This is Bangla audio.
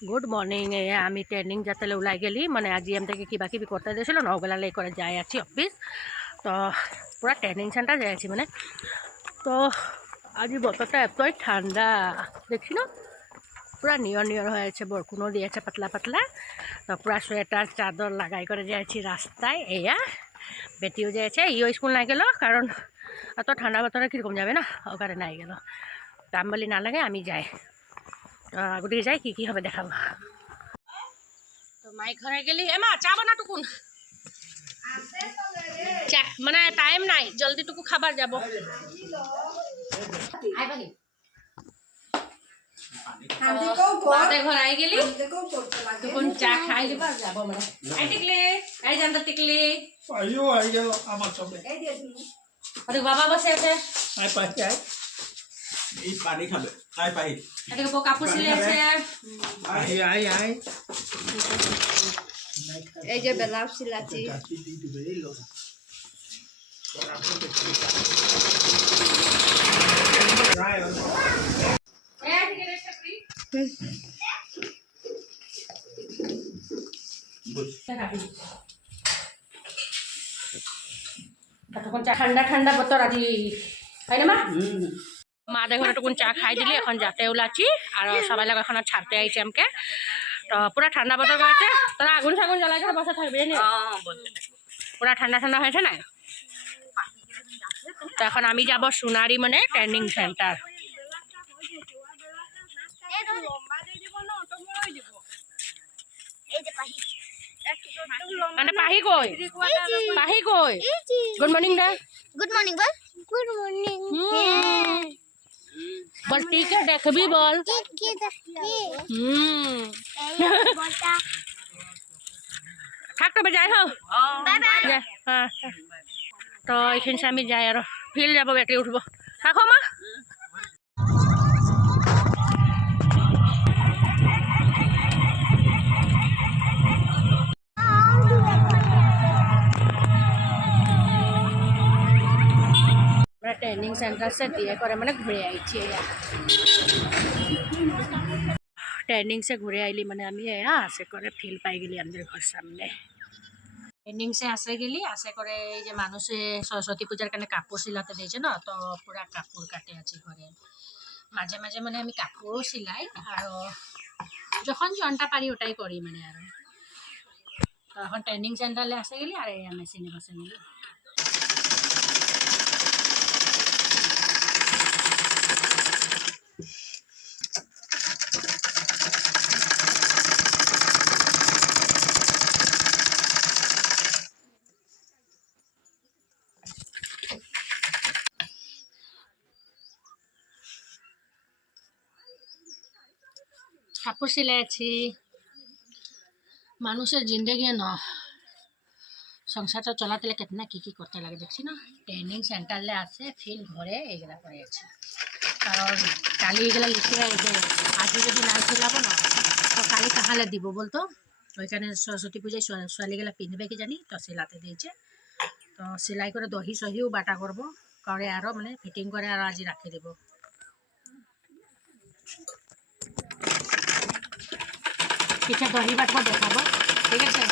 गुड मॉर्निंग आमी ट्रेनिंग जाते ओलाई गली मैं आज एम थे क्या कि करते दिए 9 बेला करे जाए अफिस तो पूरा ट्रेनिंग सेंटर जाए मैं तो आज बतर एत ठंडा देखी ना पूरा नियर नियर हो बरखुनो दिए पतला पतला तो पूरा स्वेटर चादर लगाई कर जाए रास्ता एया बेटियों जाए इो स्कूल ना गल कारण तो ठंडा बतर किरकम जाए ना ओकारे ना गल दाम बोली ना लगे आमी जाए गए जाए कि हमें देखा तो माई घर गली एमा चा बना टुकुन माने टाइम नाई जल्दी टुकु खाबार যাব बाते घर आई गेली टुकुन चा खाई दिबा যাব माने आई टिकले आई जानता टिकले आयो आई गेल আমার সবে এই দিয়েছি আরে বাবা বসে আছে আই পাইছে এই পানি খাবে আই পাই এদিকে বউ কাপড় সিলেছে আই আই আই এই যে ব্লাউজ সিলাচ্ছি ঠান্ডা ঠান্ডা বতর আজি হয় না মা মা দেখো টুকুন চা খাই দিলি এখন যাতে ওলাচ্ছি আর সবাই লগে এখন ছাড়তে আইছি আমকে তো পুরা ঠান্ডা বতর গেছে তোরা আগুন সাগুন জ্বালাই করে বসে থাকবি জানি পুরা ঠান্ডা ঠান্ডা হয়েছে না তো এখন আমি যাব সোনারি মানে ট্রেনিং সেন্টার মানে পাহি কই গুড মর্নিং দা গুড মর্নিং বল গুড মর্নিং বল টিকে দেখবি বল কি দেখবি বলটা থাক তবে যাই হোক বাই বাই হ্যাঁ তো এইখানে আমি যাই আর ফিল যাব ব্যাটারি উঠব থাকো মা ट्रेनिंग सेंटर से दिए करे मैंने घूरे आई ट्रेनिंग से घूरे आईली मैंने आसे करे फिल पाई गली आमर घर सामने ट्रेनिंग से आसे गली आसे करे मानुषे सरस्वती पूजार कारण कापड़ सिलाते दिए ना तो पूरा कापड़ काटे आछे घरे माजे माजे मैंने कापड़ो सिलाई और जखन जनटा पारी ओटाई करी मैंने तो এখন ट्रेनिंग सेंटर आसे गली और मेसिने बसे गली কাপড় সিলাইছি মানুষের জিন্দগি ন সংসারটা চলাতে কিतना কি করতে লাগে দেখছি না ট্রেনিং সেন্টারে আসে ফিল ঘরে এগুলা করে আছে কারণ কালি এগুলা লিখে আজ যদি না সিলাবো না তো কালি কাহালে দিব বলতো ওইখানে সরস্বতী পূজায় ছোৱালীগুলা পিঁধবে কি জানি তো সিলাতে দিয়েছে তো সিলাই করে দহি সহিও বাটা করবো করে আরো মানে ফিটিং করে আর আজি রাখি দেব পিঠে দহি বাটবো দেখাবো ঠিক আছে